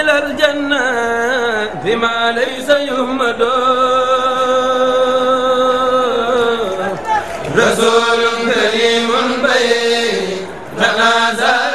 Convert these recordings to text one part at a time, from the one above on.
إلى الجنة بما ليس يهمد رسول كريم بين تنازل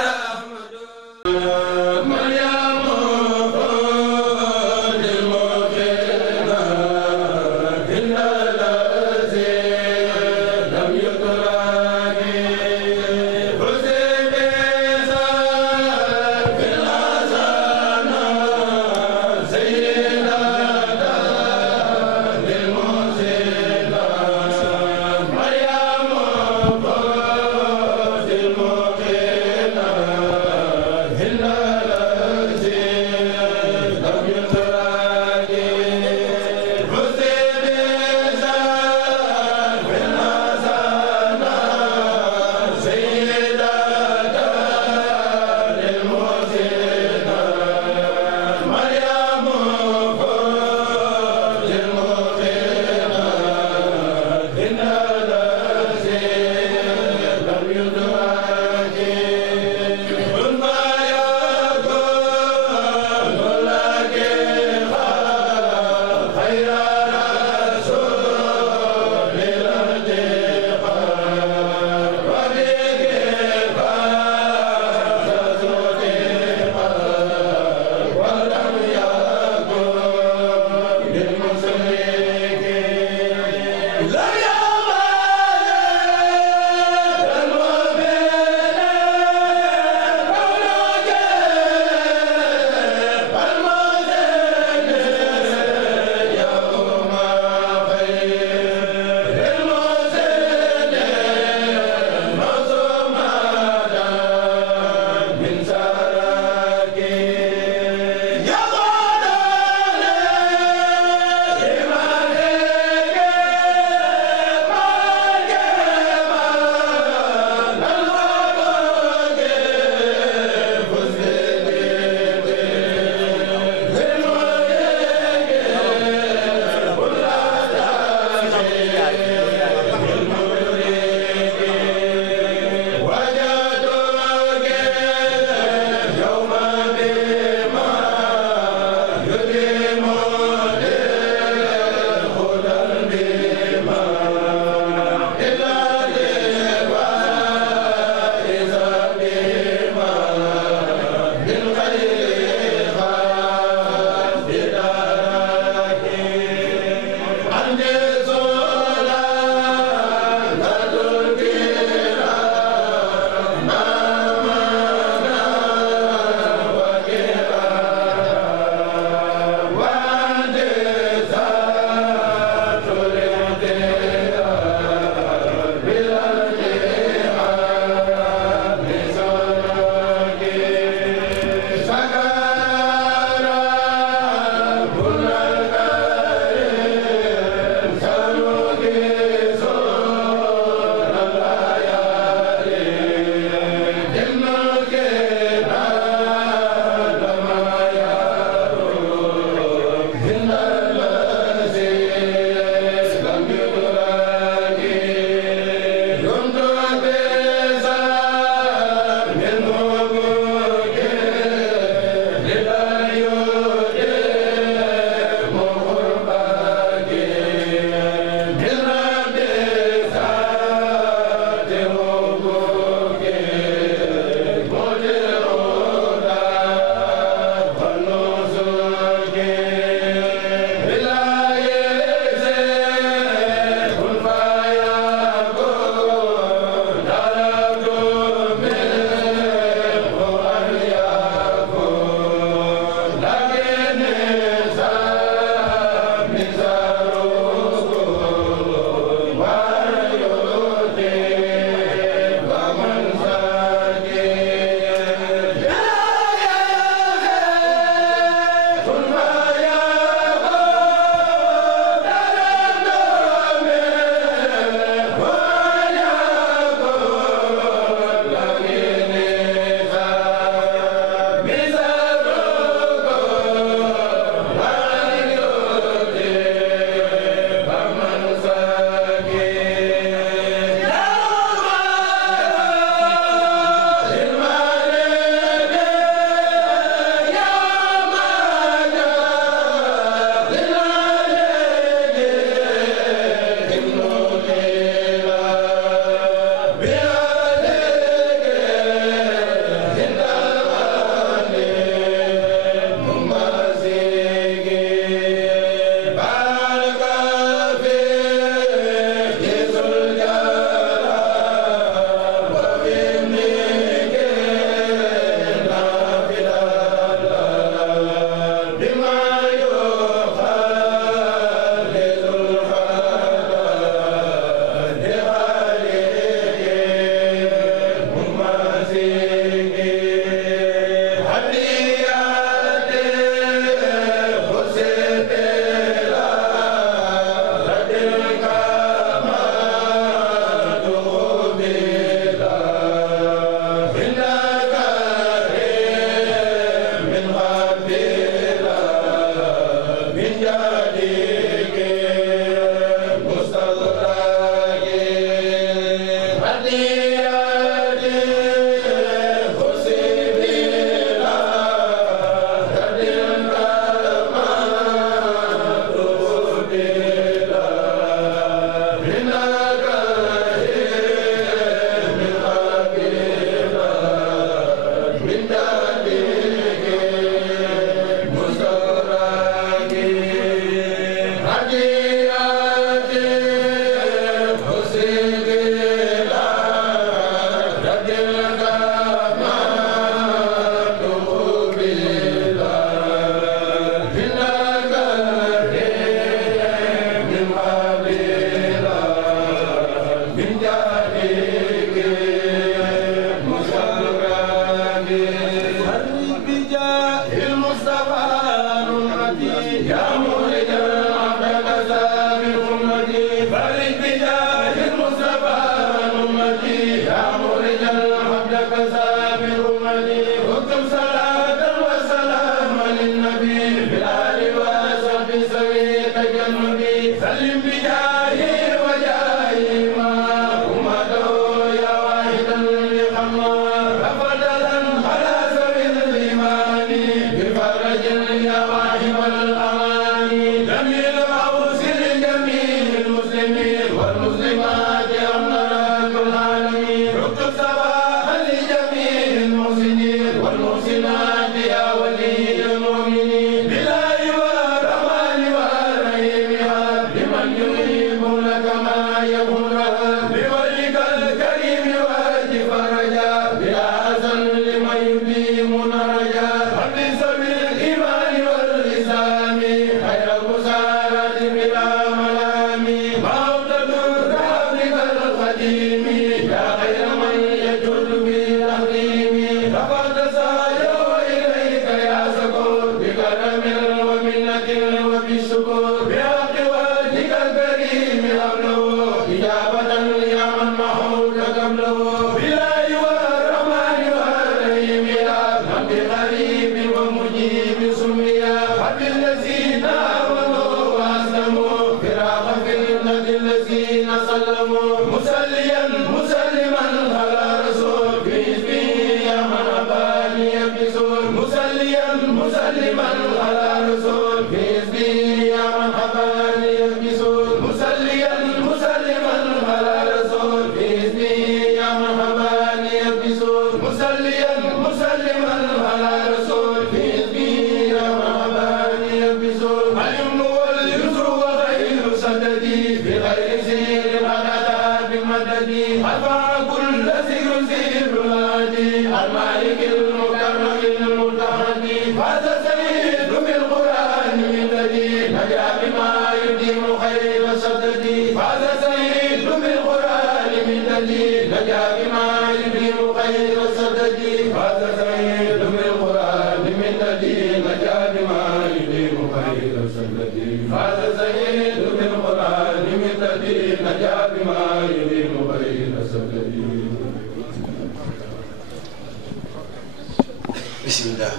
bismillah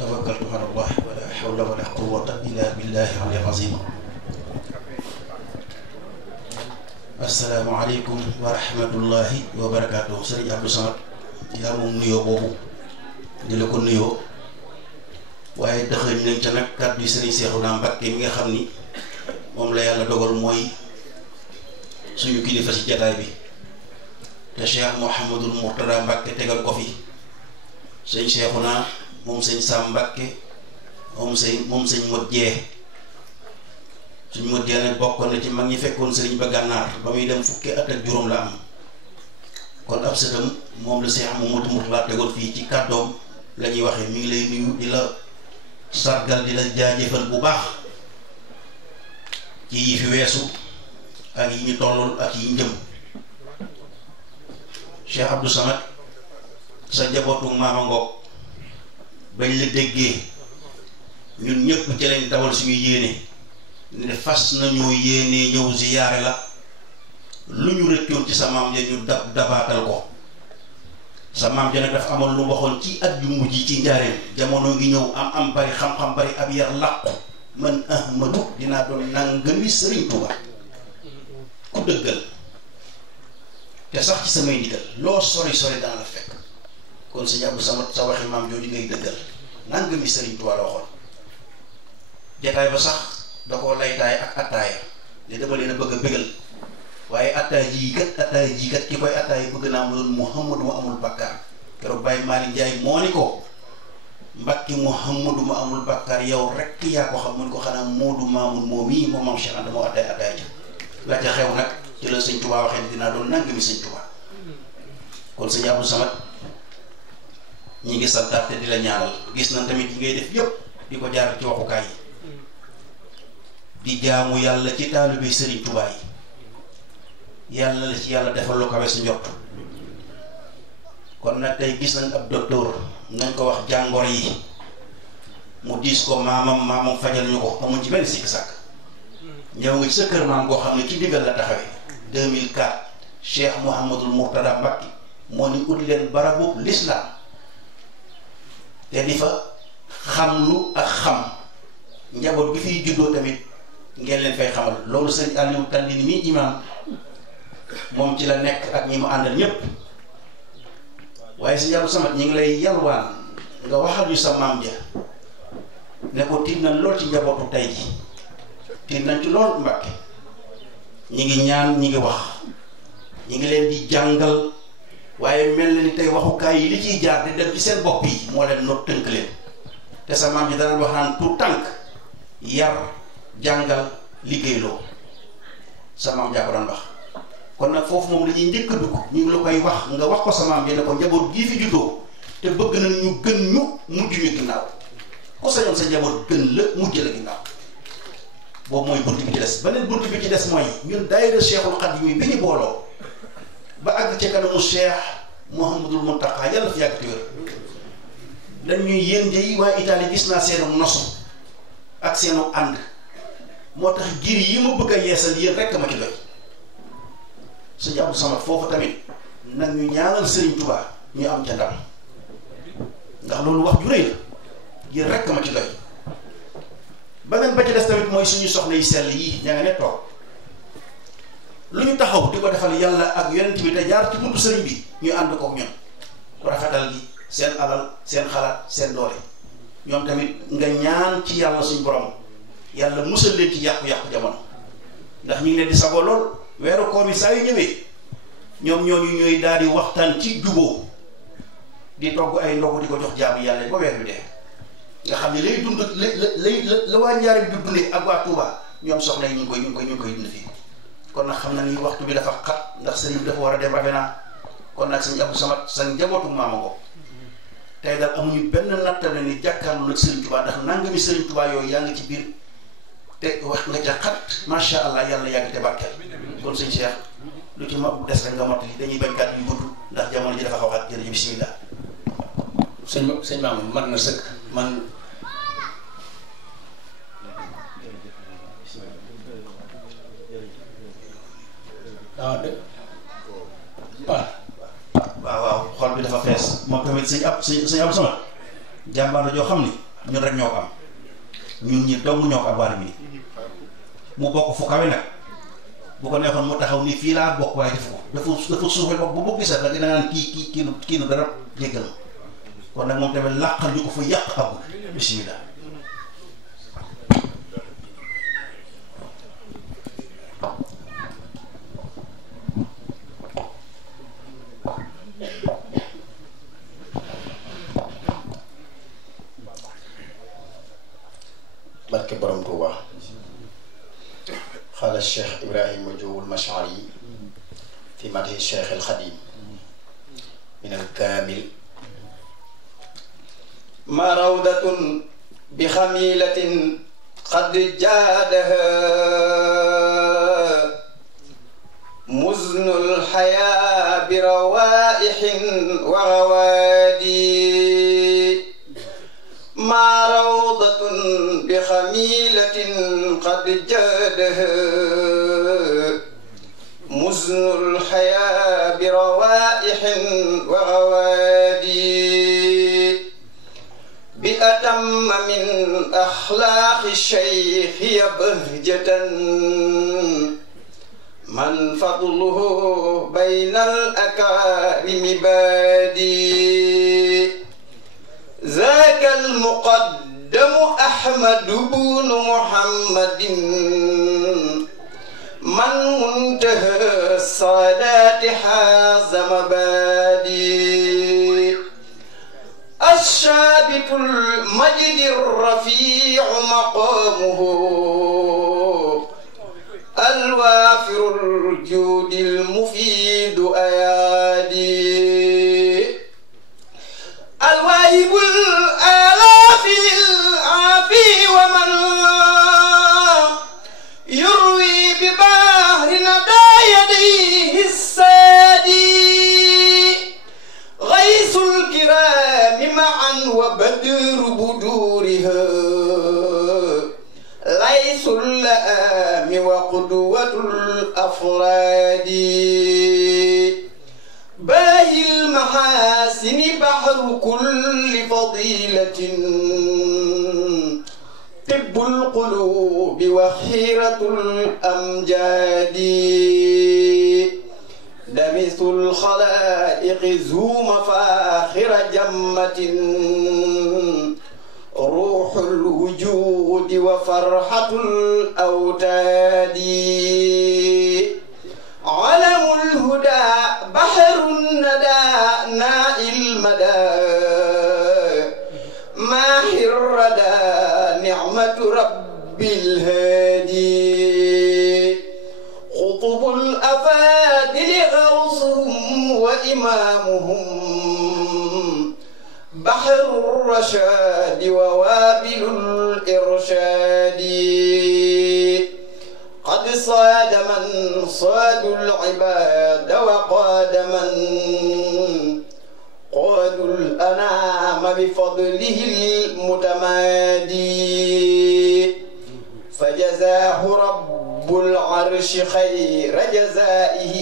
tawakkaltu ala Allah wala hawla wala quwwata illa billahi al-aliyyil azim. Assalaamu aleykum wa rahmatullahi wa barakaatuh. Sëriñ Abdou Samad yaa moom nuyoo boobu di la ko nuyoo waaye dëxëñ nañ ca nag kàddu yi Sëriñ Seexuna Mbàkke mi nga xam ni moom la yàlla dogal mooy suñu kilifa ci jataay bi te Cheikh Mouhamadul Mourtada Mbàkke tegal ko fi sëñ Seexuna moom sëñ Sam Mbàkke moom sëñ Mot Jee suñ Mot Jee nag bokkoon na ci mag ñi fekkoon sëriñ ba gànnaar ba muy dem fukki at ak juróom la am kon ab sëtam moom la Cheikh Mouhamadou Mourtada tegoon fii ci kàddoom la ñuy waxee mi ngi lay nuyu di la sargal di la jaajëfal bu baax ci yi fi weesu ak yi ñu tollool ak yi njëm. Cheikh Abdou Samad sa njabootu maama ngoog bañ la déggee ñun ñëpp ci lañ dawal suñu yéene ne fas nañoo yéene ñëw ziyaare la lu ñu rëccoon ci sa maam ja ñu dabaatal ko. sa maam ja nag dafa amoon lu waxoon ci at yu mujj ci njaareem jamono ngi ñëw am bari xam-xam bari ab yar làqu man Ahmadu dinaa doon nangami Sëriñ Tuuba ku dëggal te sax ci samay ndigal loo sori sori dana la fekk. kon sëñ Abdou Samad sa waxi maam jooju ngay dëggal nangami Sëriñ Tuuba la waxoon. jataay ba sax da koo laytaay ak attaaya ne dama leen a bëgg a bégal waaye attaay jii kat ki koy attaay bëgg naa mu doon Muhammadu ma amul bakkaar. keroog Baye Malick Ndiaye moo ni ko Mbàkke Muhammadu ma amul bakkaar yow rek yaa ko xam mun ko xanaa Moodu Maamun moom mii moom maam Cheikh Anta moo attaay ja la ca xew nag ci la sëñ Tuubaa waxee dinaa doon nangami sëñ Tuubaa. kon sëñ Abdou Samad ñi ngi santaat te di la ñaanal gis nañ tamit yi ngay def yëpp di ko jaar ci waxukaay yi di jaamu yàlla ci taalibe Sëriñ Tuubaa yi yàlla la ci yàlla defal lu kawe sa njort kon nag tey gis nañ ab docteur nañ ko wax jàngoro yi mu diis ko maamam fajal ñu ko amuñ ci benn sikk sàkk ñëw nga ci sa kër maam goo xam ne ci ndigal la taxawee 2004 Cheikh Mouhamadul Mourtada Mbacké moo ni ut leen barabu l'islam te di fa xam lu ak xam njaboot gi fiy juddoo tamit ngeen leen fay xamal loolu sëñ Aliou Tandine mi imam moom ci la nekk ak ñi mu àndal ñépp waaye si yàlla samat ñi ngi lay yalwaan nga waxal ñu sa maam ja ne ko tiit nañ lool ci njabootu tey ji tiit nañ ci lool Mbàkke ñi ngi ñaan ñi ngi wax ñi ngi leen di jàngal waaye mel na ni tey waxukaay yi li ciy jaar di dem ci seen bopp yi moo leen not tënk leen te sa maam ji dana wax naan tout tànk yar jàngal liggéeyloo sa maam jaa ko daan wax kon nag foofu moom la ñuy njëkk a dugg ñu ngi la koy wax nga wax ko sa maam ji ne ko njaboot gii fi juddoo te bëgg nañ ñu gën ñu mujj ñu ginnaaw ku sañoon sa njaboot gën la mujj la ginnaaw boobu mooy bunt bi ci des beneen bunt bi ci des mooy ñun daayira Cheikhul Khadim bi ñu booloo ba àgg ca kanamu Cheikh Mouhamadul Mountakha yàlla fi yàgg te wér dañuy yéen de waa Italie gis naa seenu nosu ak seenu ànd moo tax gir yi ma bëgg a yeesal yéen rekk ma ci doy sëñ Abdou Samad foofu tamit nag ñu ñaanal Serigne Touba ñu am ca ndam ndax loolu wax ju rëy la yéen rekk ma ci doy beneen ba ci des tamit mooy suñu soxna yi sell yi ña nga ne toog lu ñu taxaw di ko defal yàlla ak yonent bi te jaar ci buntu sëriñ bi ñu ànd kook ñun rafetal gi seen alal seen xalaat seen doole ñoom tamit nga ñaan ci yàlla suñu borom yàlla musal leen ci yàqu-yàqu jamono ndax ñu ngi leen di sagoo lool weeru koor bi saa yu ñëwee ñoom ñooñu ñooy daal di waxtaan ci juboo di togg ay ndogu di ko jox jaamu yàlla ba weer bi dee nga xam ne lay dund la waa Njaaréem bi dundee ak waa Touba ñoom soxna yi ñu ngi koy dund fii kon nag xam na ni waxtu bi dafa xat ndax sëriñ bi dafa war a dem Ravena kon nag sëñ Abdou Samad sa njabootu maama ko tey daal amuñu benn nattale ni jàkkaarloo nag Serigne Touba ndax nangami Serigne Touba yooyu yaa ngi ci biir te wax nga ca xat macha allah yàlla yàgg te barkeel kon sëñ Cheikh lu ci ma des rek nga mottali dañuy bañ kàddu yu gudd ndax jamono ji dafa xaw xat jërëjëf bismillah. sëñ Mamoun man na sëkk man. waaw xol bi dafa fees moom tamit sëñ ab sama jàmbaar la joo xam ni ñun rek ñoo ko am ñun ñi dong ñoo ko am waar bi mu bokk fu kawe nag bu ko neexoon mu taxaw ni fii laa bokk waaye def ko dafa suufee bopp bu bokk sax da nga naan kii nu dara jéggal kon nag moom tamit làqal ñu ko fa yàq abul bismillah. barke borom Touba xaala Cheikh Ibrahima Diowul Mashari fi madhi Cheikh al Khadim min al kaamil ma rawdatun bi xamilatin qad jaadaha muznul xayaa bi rawaaixin wa gawaadi ما روضة بخميلة قد جادها مزن الحياة بروائح وغوادي بأتم من أخلاق الشيخ بهجة من فضله بين الأكارم بادي ذاك المقدم أحمد بن محمد من منتهى السادات حاز مبادي الشابت المجد الرفيع مقامه الوافر الجود المفيد أيادي الواهب الآلاف للعافي ومن يروي ببحر ندى يديه السادي غير خير بدورها ليس اللئام وقدوة الأفراد باهي المحاسن بحر كل فضيلة طب القلوب وخيرة الأمجاد دمث الخلائق ذو مفاخر جمة روح الوجود وفرحة الأوتاد علم الهدى بحر الندى نائل المدى ماحي الردى نعمة رب الهادي خطب الأفاضل غوصهم وإمامهم بحر الرشاد ووابل الإرشاد قد صاد من صادوا العباد وقاد من قادوا الأنام بفضله المتمادي فجزاه رب العرش خير جزائه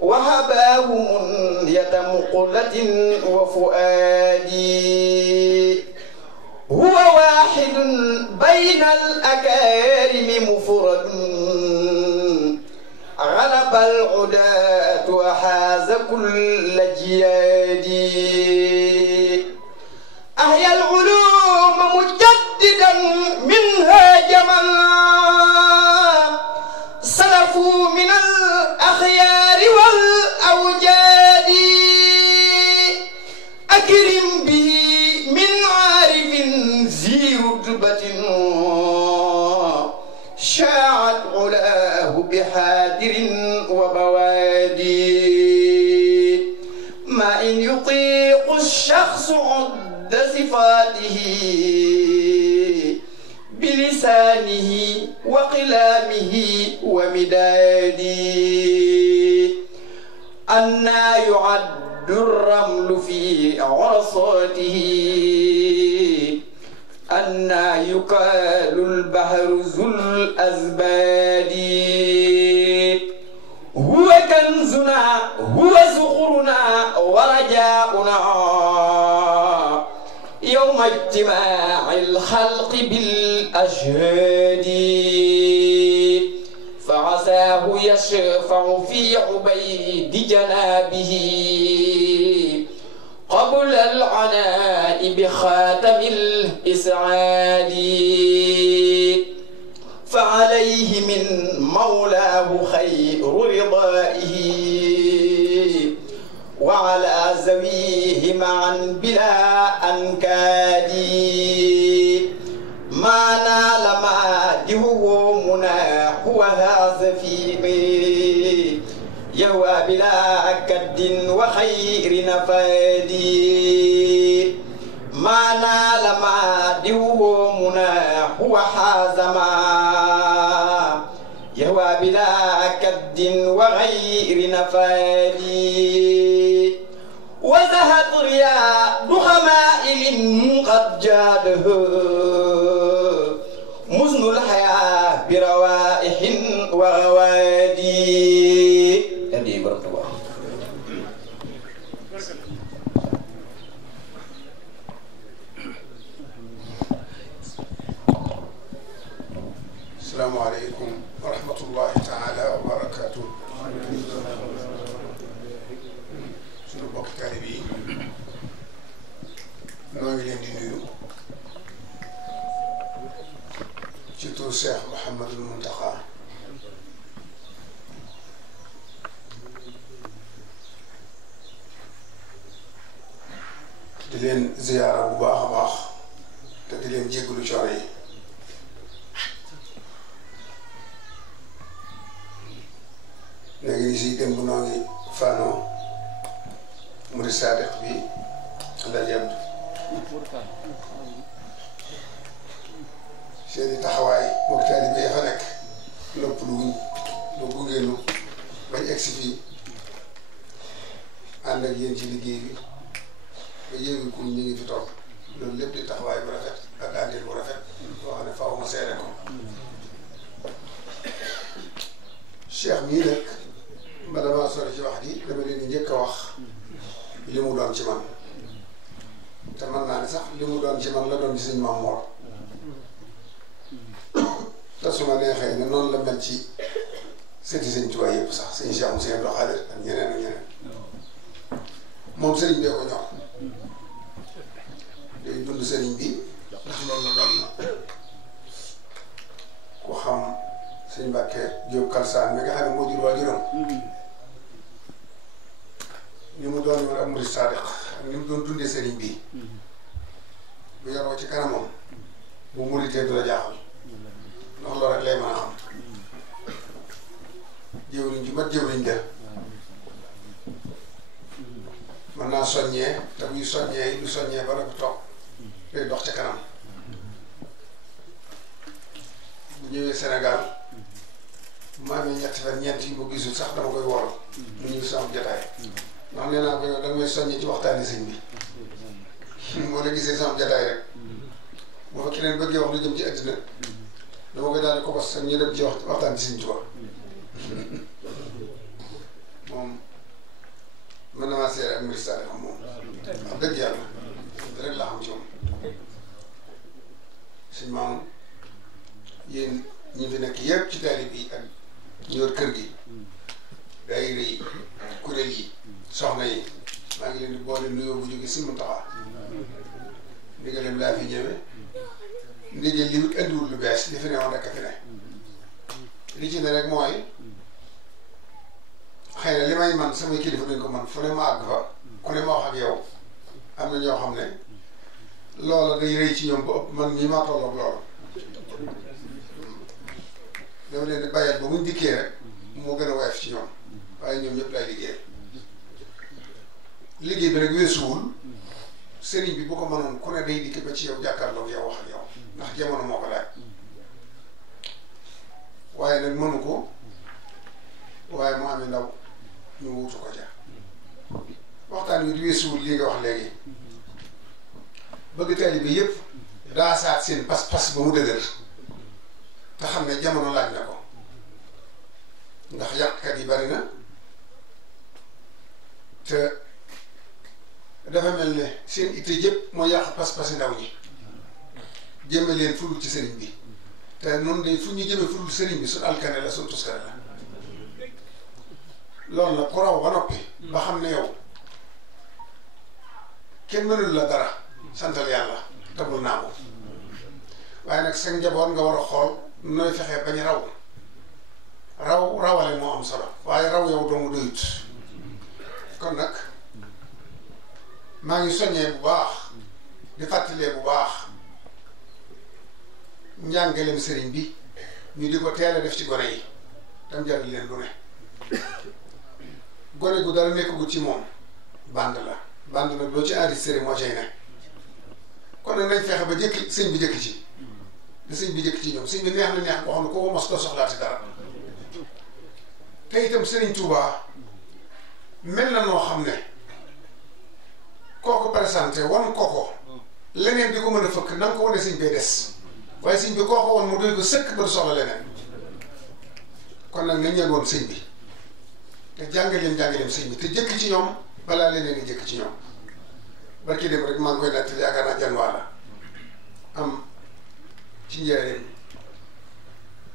وهباه منية مقلة وفؤادي هو واحد بين الأكارم مفرد غلب العداة وحاز كل جياد أحيا العلوم مجددا منها جمل سلفوا من الأخيار والأوجاد أكرم به من عارف ذي رتبة شاعت علاه بحادر وبوادي ما إن يطيق الشخص عد صفاته بلسانه وقلامه ومدادي أنا يعد الرمل في عرصاته أنا يكال البحر ذو الأزباد هو كنزنا هو زخرنا ورجاؤنا يوم اجتماع الخلق بالأشهاد فعساه يشفع في عبيد جنابه قبل العناء بخاتم الإسعاد فعليه من مولاه خير رضائه وعلى زويه معا بلا أنكاد ما نال ماده مناه وهذا فيه يهوى بلا كد وخير نفادي ما نال ماده مناه وحازما يهوى بلا كد وغير نفادي وزهت رياض خمائل قد جاده مزن الحياة بروائح وغوادي السلام عليكم ورحمة الله تعالى وبركاته. sunu bokk taalibe yi noo ngi leen di nuyu ci tur Cheikh Mouhamadul Mountakha di leen ziyaara bu baax a baax te di leen jéggalu coono yi. léegi ni si démb noo ngi fanoo murid sadiq bi la jëm seeni taxawaay mook taalibe yi fa nekk nopp lu wuñ ba gungeenu bañ egsi fii ànd ak yéen ci liggéey bi ba yéegi kuñ ñu ngi fi toog loolu lépp di taxawaay bu rafet ak àndil bu rafet boo xam ne faaw ma seere ko Cheikh mii nag ma dama sori ci wax ji dama leen di njëkk a wax li mu doon ci man te mën naa ne sax li mu doon ci man la doon ci sëñ Maam Mor te su ma neexee ne noonu la mel ci sëti sëñ Tuubaa yëpp sax sëñ Cheikh Moussa Abdou Khadir ak ñeneen ak ñeneen moom sëriñ bee ko ñor day dund sëriñ bi ndax loolu la doon na ku xam sëñ Mbàkke Jóob Kalsaan mi nga xam ne moo jur waajuram ni mu doon woon ak murid saadiq ak ni mu doon dundee sëriñ bi bu yoroo ci kanamam bu muritee du la jaaxal ndax loolu rek lay mën a xam jëwriñ ju mat jëwriñ la mën naa soññee te buy soññee du soññee ba noppi toog day dox ca kanam bu ñëwee Sénégal bu ma amee ñetti fan ñeent yi mu gisul sax dama koy woral mu ñëw sama jotaay ndax nee naa ko yow danga may soññee ci waxtaani sëñ bi moo la gisee sama jotaay rek bu fa keneen bëggee wax lu jëm ci àddina dama koy daal di ko bos ak ñu dem ci waxtaan ci sëñ Tuubaa moom mën na maa seere ak ministère xam moom wax dëgg yàlla rek laa xam ci moom suñ maam yéen ñi fi nekk yëpp ci taalib yi ak ñu yor kër gi daayira yi kuréel yi soxna yi maa ngi leen di boole nuyoo bu jóge si Muntaxa ndigalem laa fi ñëwee ndigal li wut andiwul lu bees li fi ne woon rek a fi ne li ci ne rek mooy xëy na li may man samay kilifa duñ ko man fu ne ma àgg fa ku ne ma wax ak yow am na ñoo xam ne loola day rëy ci ñoom ba ëpp man mii maa tolloog loolu dama leen di bàyyal ba muñ dikkee rek moo gën a woyof ci ñoom waaye ñoom ñëpp lay liggéey liggéey bi nag weesuwul sëriñ bi bu ko mënoon ku ne day dikk ba ci yow jàkkaarloog yow wax ak yow ndax jamono moo ko laaj waaye nag mënu ko waaye mu amee ndaw ñu wutu ko ja waxtaan wi di weesuwul li nga wax léegi bëgg taalibe bi yëpp daa saat seen pas-pas ba mu dëgër te xam ne jamono laaj na ko ndax yàqkat yi bari na te dafa mel ne seen itte yëpp mooy yàq pas-pasi ndaw ñi jëme leen fudul ci sëriñ bi te noonu de fu ñu jëme fudul sëriñ bi suñ alkane la suñ tuskane la loolu nag ku raw ba noppi ba xam ne yow kenn mënul la dara santal yàlla tabul naa ko waaye nag sa njaboot nga war a xool nooy fexee bañ rawale moo am solo waaye raw yow doomu doyut kon nag maa ngi soññee bu baax di fàttalee bu baax njàngaleem sëriñ bi ñu di ko teel a def ci gone yi tam jaral leen lu ne gone gu dara nekkagut ci moom band la band nag loo ci enregistré moo cay ne kon nag nañ fexe ba jëkki sëñ bi jëkk ci da sëñ bi jëkk ci ñoom sëñ bi neex na neex boo xam ne kooku mos ko soxlaati dara te itam sëriñ Touba mel na noo xam ne kooku présenté wan ko leneen di ko mën a fëkk na nga ko wane sëñ bee des waaye sëñ bi koo ko wan mu doy ko sëkk ba du soxla leneen kon nag nañ leen woon sëñ bi te jàngaleem sëñ bi te jëkk ci ñoom balaa leneen di jëkk ci ñoom barki dem rek maa ngi koy nettali yaakaar naa jan waala am ci njëriñ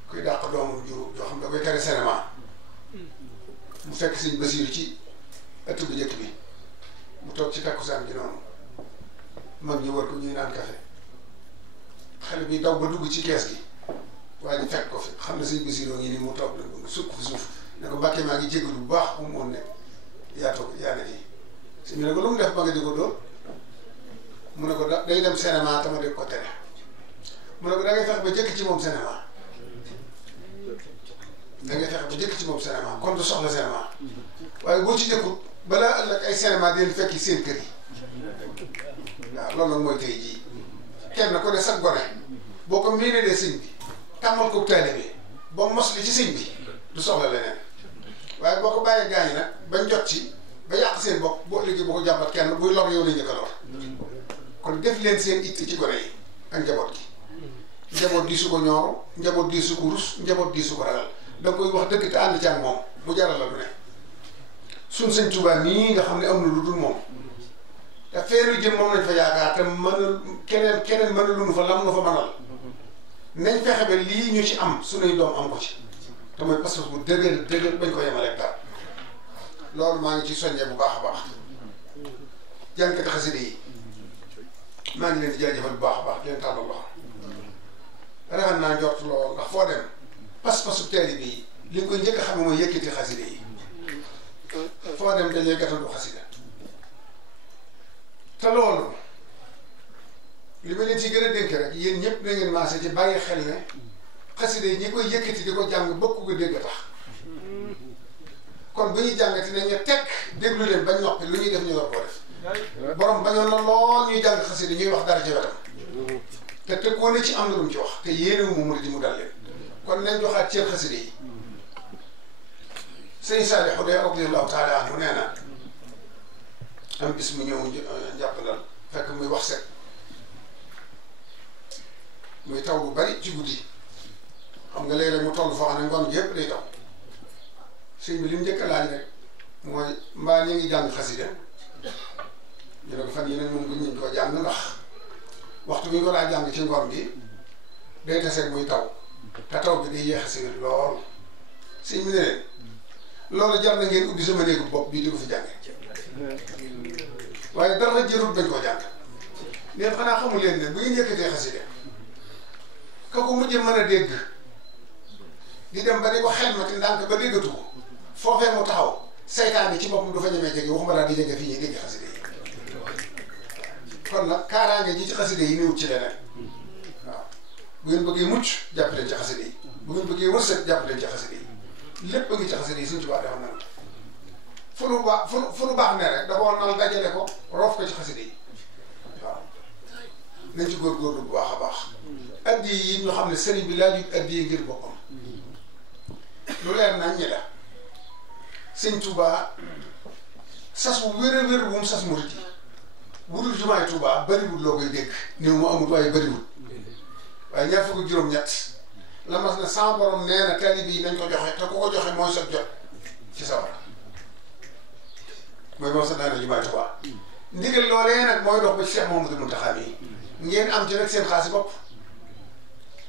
kuy dàq doomu jur joo xam da koy tere cinéma mu fekk sëñ Basiiru ci ëtt bu njëkk bi mu toog ci takkusaan gi noonu mag ñi war ko ñuy naan café xale bi daw ba dugg ci kees gi waaye ñu fekk ko fi xam ne sëñ Basiiru ngi nii mu toog na sukk fi suuf ne ko Mbàkke maa ngi jégalu bu baax bu mu woon ne yaa toog yaa ne fii sëñ bi ne ko lu mu def ba nga di ko dóor mu ne ko day dem cinéma tama dégg ko tere mu ne ko da ngay fexe ba jëkk ci moom cinéma da ngay fexe ba jëkk ci moom cinéma kon du soxla cinéma waaye boo ci jëkkut balaa ëllëg ay cinéma di leen fekki seen kër yi waaw loolu nag mooy tey jii kenn ku ne sax gone boo ko miinee dee sëñ bi tàmmal ko taale bi ba mos li ci sëñ bi du soxla leneen waaye boo ko bàyyee gaañ nag bañ jot ci ba yàq seen bopp boo liggéey boo ko jàmbat kenn buy lor yow la njëkk a lor mooy def leen seen itti ci gone yi ak njaboot gi. njaboot di su ko ñooro njaboot di su ko rus njaboot di su ko ragal da nga koy wax dëgg te ànd ci ak moom mu jaral la lu ne suñ sëñ Tuubaa nii nga xam ne am na lu dul moom te feeru jëm moom lañ fa yaakaar te mënul keneen mënul lu nu fa lam nu fa mënal nañ fexe ba lii ñu ci am suñuy doom am ko ci te mooy parce que bu dëgër bañ ko yemaleeg dara loolu maa ngi ci soññee bu baax a baax jànkati xasida yi maa ngi leen di jaajëfal bu baax a baax di leen tàllal loxo rafet naa njort lool ndax foo dem pas-pasu taalibe yi li nga koy njëkk a xam mooy yëkkati xasida yi foo dem dañuy gàttandu xasida te loolu li ma leen ci gën a dénk rek yéen ñëpp da ngeen maase ci bàyyi xel ne xasida yi ñi koy yëkkati di ko jàng bëgg ko dégg tax kon bu ñuy jàngati nañ ne tekk déglu leen bañ noppi lu ñuy def ñu war koo def borom bañoon na lool ñuy jàng xasida ñuy wax dara ci wetam te tëggoo na ci am na lu mu ci wax te yéenewu mu murid di mu dal leen kon nañ joxaat cër xasida yi sëñ Saalihu de radiyallahu taala anhu nee na am bis mu ñëw njàppandal fekk muy wax set muy taw bu bari ci guddi xam nga léeg-léeg mu toll foo xam ne ngoon gi yëpp day taw sëñ bi li mu njëkk a laaj rek mooy mbaa ñu ngi jàng xasida ñu ne ko fan yeneen moom buñ ñu ko jàng ndax waxtu bi ñu ko daa jàng ci ngoon gi day taseeg muy taw te taw bi day yéex a siwét lool sëñ bi ne leen loolu jar na ngeen ubbi sama néegu bopp bii di ko fi jànge waaye dara jërut bañ koo jàng neen xanaa xamul leen ne bu ngeen yëkkatee xasida ka ko mujjee mën a dégg di dem ba di ko xelmati ndànk ba déggatu ko foofee mu taxaw seytaan bi ci boppam du fa ñemee jege waxuma daal di jege fii ñuy dégg xasida yi kon nag kaaraange ji ci xasida yi néewut ci leneen waaw bu ngeen bëggee mucc jàpp leen ci xasida yi bu ngeen bëggee wërsëg jàpp leen ci xasida yi lépp a ngi ci xasida yi suñ Tuubaa dafa nal fu lu baax ne rek da koo nal dajale ko roof ko ci xasida yi waaw nañ ci góorgóorlu bu baax a baax addi yi ñu xam ne sëriñ bi laajut addi yi ngir boppam lu leer nañ ñi la sëñ Tuubaa sas wu wér a wér bu mu sas murit yi bu dul jumaay Tuubaa bariwul loo koy dégg néew mu amul waaye bariwul waaye ñaar fukk juróom-ñett la mas na sama borom nee na taalibe yi nañ ko joxe te ku ko joxe mooy sot jot ci sawara mooy moom sax naa ne jumaay Tuubaa ndigal loolee nag mooy dox ba ci Cheikh Mouhamadou Mountakha yi ngeen am ci nag seen xaasi bopp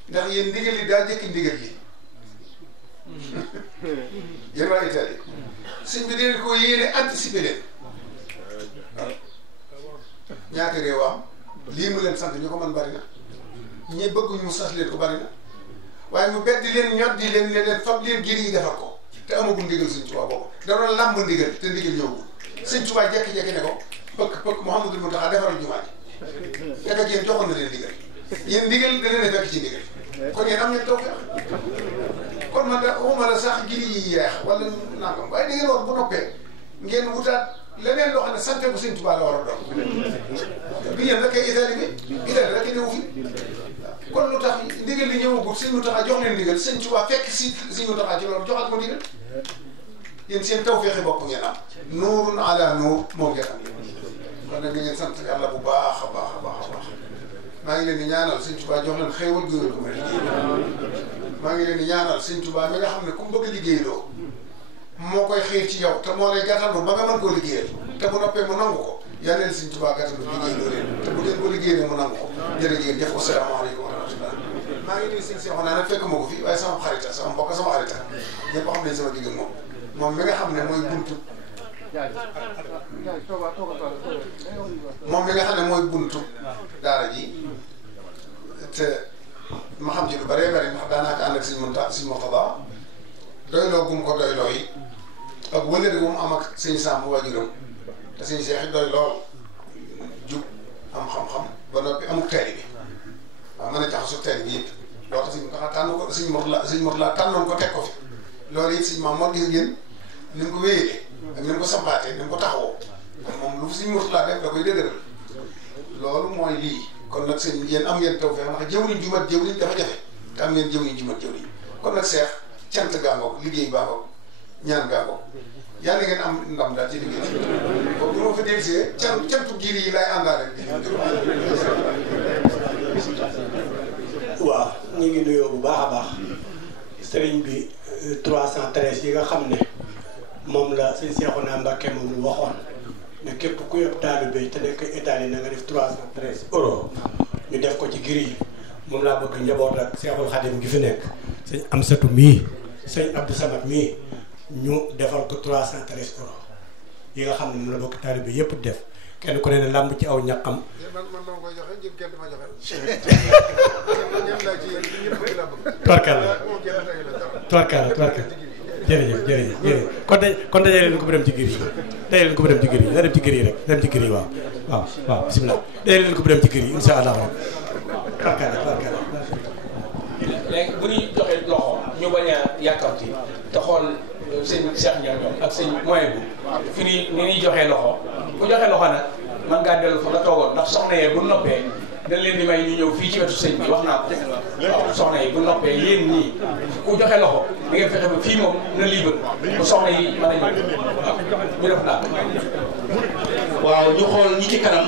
ndax yéen ndigal li daa jëkki ndigal li yéen waa Italie sëñ bi deen ko yéene anticiper leen ñaata réew am lii mu leen sant ñu ko mën bari na ñi bëgg mu sas leen ko bari na waaye mu beddi leen ñot di leen ne leen fab leen giri yi defar ko te amagul ndigal sëñ Tuubaa boobu da doon làmb ndigal te ndigal ñëwul sëñ Tuubaa jekki-jekki ne ko pëkk Mouhamadou Mountakha defaral jumaa ji te fekk yéen joxoon na leen ndigal yéen ndigal da leen a fekk ci ndigal kon yéen am ngeen tawfeex kon man da waxuma la sax giri yi yeex wala nangam waaye da ngeen war bu noppee ngeen wutaat leneen loo xam ne sante bu sëñ Tuubaa la war a doon bi yéen rek kay Italie bi Italie rek ñëw fi kon lu tax ndigal li ñëwagul sëñ Mountakha jox leen ndigal sëñ Tuubaa fekk si sëñ Mountakha ci loolu joxaat ko ndigal yéen seen tawfeexi bopp ngeen am nuurun ala nuur moom ngeen am kon nag ngeen sant yàlla bu baax a baax a baax a baax maa ngi leen di ñaanal sëñ Tuubaa jox leen xéewal gu ngeen ko mën a liggéey maa ngi leen di ñaanal sëñ Tuubaa mi nga xam ne ku mu bëgg a liggéeyloo moo koy xiir ci yow te moo lay gàttandu ba nga mën koo liggéeyal te bu noppee mu nangu ko yal na leen sëñ Tuubaa gàttandu liggéeyloo leen te bu ngeen ko liggéeyee mu nangu ko jërëjëf jëf asalaamaaleykum wa rahmatullah maa ngi nuyu sëñ Seexuna nag fekk ma ko fi waaye sama xarita sama mbokk sama xarita ñëpp xam nañ sama digg ak moom mi nga xam ne mooy buntu moom mi nga xam ne mooy buntu daara ji te ma xam ci lu bëree bëri ndax daanaka ànd ak sëñ Murtada doyloo gum ko doyloo yi ak wëllëri wu mu am ak sëñ Samb waajuram te sëñ Seex it doy lool jub am xam-xam ba noppi amuk taali bi waaw mën a jaxasoo taali bi yëpp loo tax sëñ tànn ko sëñ Murtada tànnoon ko teg ko fi loolu it sëñ maam moo gis ngeen ni mu ko wéyalee ak ni mu ko sampaatee ni mu ko taxawoo moom lu sëñ Murtada def da koy dëgëral loolu mooy lii kon nag sëñ yéen am ngeen tawfeex ndax jëwriñ jumat jëwriñ dafa jafe te am ngeen jëwriñ jumat jëwriñ kon nag Seex cant gaangoog liggéey baangoog ñaan gaangoog yàlla ngeen am ndam daal ci liggéey bu ma fa dellusee cantu giir yi laay àndaale. waaw ñu ngi nuyoo bu baax a baax sëriñ bi 313 yi nga xam ne moom la sëñ Cheikhouna Mbacké moom lu waxoon ne képp ku yóbbu taalibe te nekk Italie na nga def 313 euros ñu def ko ci giri yi moom laa bëgg njaboot ak Cheikhul Khadim gi fi nekk sëñ Amsatou mii sëñ Abdou Samad mii ñu defal ko 313 euros yi nga xam ne moom la bokk taalibe yépp def kenn ku ne làmb ci aw ñaqam. man dama koy joxe jëm kenn dama joxe. tubarkalla jërëjëf kon dajale leen ko bu dem ci gir yi dajale leen ko bu dem ci gir yi na dem ci gir yi rek dem ci gir yi waaw bismillah dajale leen ko bu dem ci gir yi insha allah tubarkalla léegi bu ñuy joxe loxo ñu bañ a yàkkamti te xool sëñ Cheikh Ndiaye ak sëñ moyen bi fi ni ñuy joxee loxo ku joxe loxo nag man ngaa dellu fa nga toogoon ndax soxna yee bu noppee dañ leen di may ñu ñëw fii ci wetu sëñ bi wax naa ko waaw soxna yi bu noppee yéen ñii ku joxe loxo di ngeen fexe ba fii moom na libre bu soxna yi mën a ñëw waaw ñu def naa waaw ñu xool ñi ci kanam